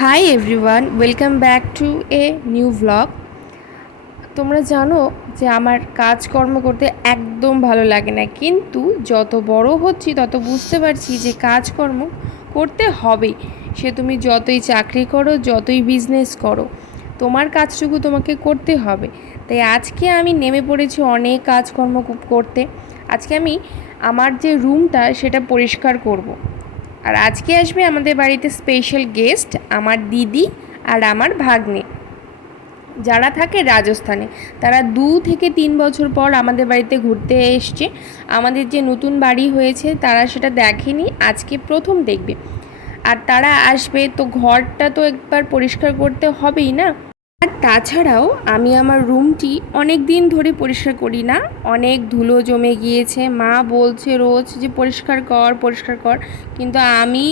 Hi everyone, welcome back to a new vlog. তোমরা জানো যে আমার কাজকর্ম করতে একদম ভালো লাগে না, কিন্তু যত বড় হচ্ছি তত বুঝতে পারছি যে কাজকর্ম করতে হবেই। সে তুমি যতই চাকরি করো, যতই বিজনেস করো, তোমার কাজটুকু তোমাকে করতে হবে। তাই আজকে আমি নেমে পড়েছি অনেক কাজকর্ম করতে। আজকে আমি আমার যে রুমটা সেটা পরিষ্কার করব। আর আজকে আসবে আমাদের বাড়িতে স্পেশাল গেস্ট, আমার দিদি আর আমার ভাগ্নে, যারা থাকে রাজস্থানে। তারা 2 থেকে 3 বছর পর আমাদের বাড়িতে ঘুরতে এসছে। আমাদের যে নতুন বাড়ি হয়েছে তারা সেটা দেখেনি, আজকে প্রথম দেখবে। আর তারা আসবে তো ঘরটা তো একবার পরিষ্কার করতে হবেই না। আর তাছাড়াও আমি আমার রুমটি অনেক দিন ধরে পরিষ্কার করি না, অনেক ধুলো জমে গিয়েছে। মা বলছে রোজ যে পরিষ্কার কর পরিষ্কার কর, কিন্তু আমি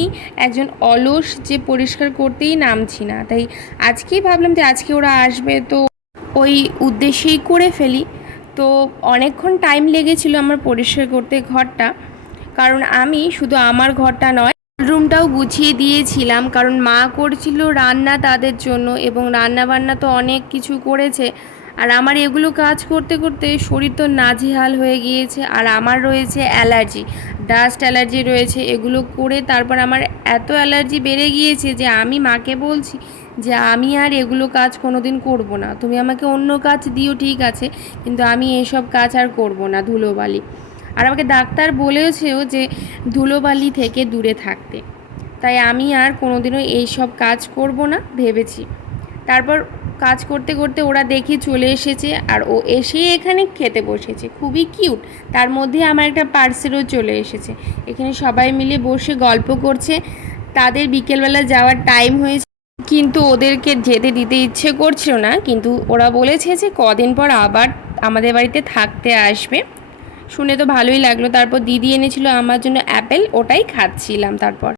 একজন অলস যে পরিষ্কার করতেই নামছি না। তাই আজকেই ভাবলাম যে আজকে ওরা আসবে তো ওই উদ্দেশ্যেই করে ফেলি। তো অনেকক্ষণ টাইম লেগেছিল আমার পরিষ্কার করতে ঘরটা, কারণ আমি শুধু আমার ঘরটা নয়, রুমটাও গুছিয়ে দিয়েছিলাম, কারণ মা করছিল রান্না তাদের জন্য, এবং রান্না বান্না তো অনেক কিছু করেছে। আর আমার এগুলো কাজ করতে করতে শরীর তো নাজেহাল হয়ে গিয়েছে। আর আমার রয়েছে অ্যালার্জি, ডাস্ট অ্যালার্জি রয়েছে। এগুলো করে তারপর আমার এত অ্যালার্জি বেড়ে গিয়েছে যে আমি মাকে বলছি যে আমি আর এগুলো কাজ কোনো দিন করবো না, তুমি আমাকে অন্য কাজ দিও ঠিক আছে, কিন্তু আমি এসব কাজ আর করবো না, ধুলোবালি। আর আমাকে ডাক্তার বলেছেও যে ধুলোবালি থেকে দূরে থাকতে। তাই আমি আর কোনোদিনও এইসব কাজ করব না ভেবেছি। তারপর কাজ করতে করতে ওরা দেখি চলে এসেছে, আর ও এসেই এখানে খেতে বসেছে, খুবই কিউট। তার মধ্যে আমার একটা পার্সেলও চলে এসেছে। এখানে সবাই মিলে বসে গল্প করছে। তাদের বিকেলবেলা যাওয়ার টাইম হয়েছে, কিন্তু ওদেরকে যেতে দিতে ইচ্ছে করছিল না, কিন্তু ওরা বলেছে যে কদিন পর আবার আমাদের বাড়িতে থাকতে আসবে। শুনে তো ভালোই লাগলো। তারপর দিদি এনেছিল আমার জন্য অ্যাপেল, ওটাই খাচ্ছিলাম। তারপর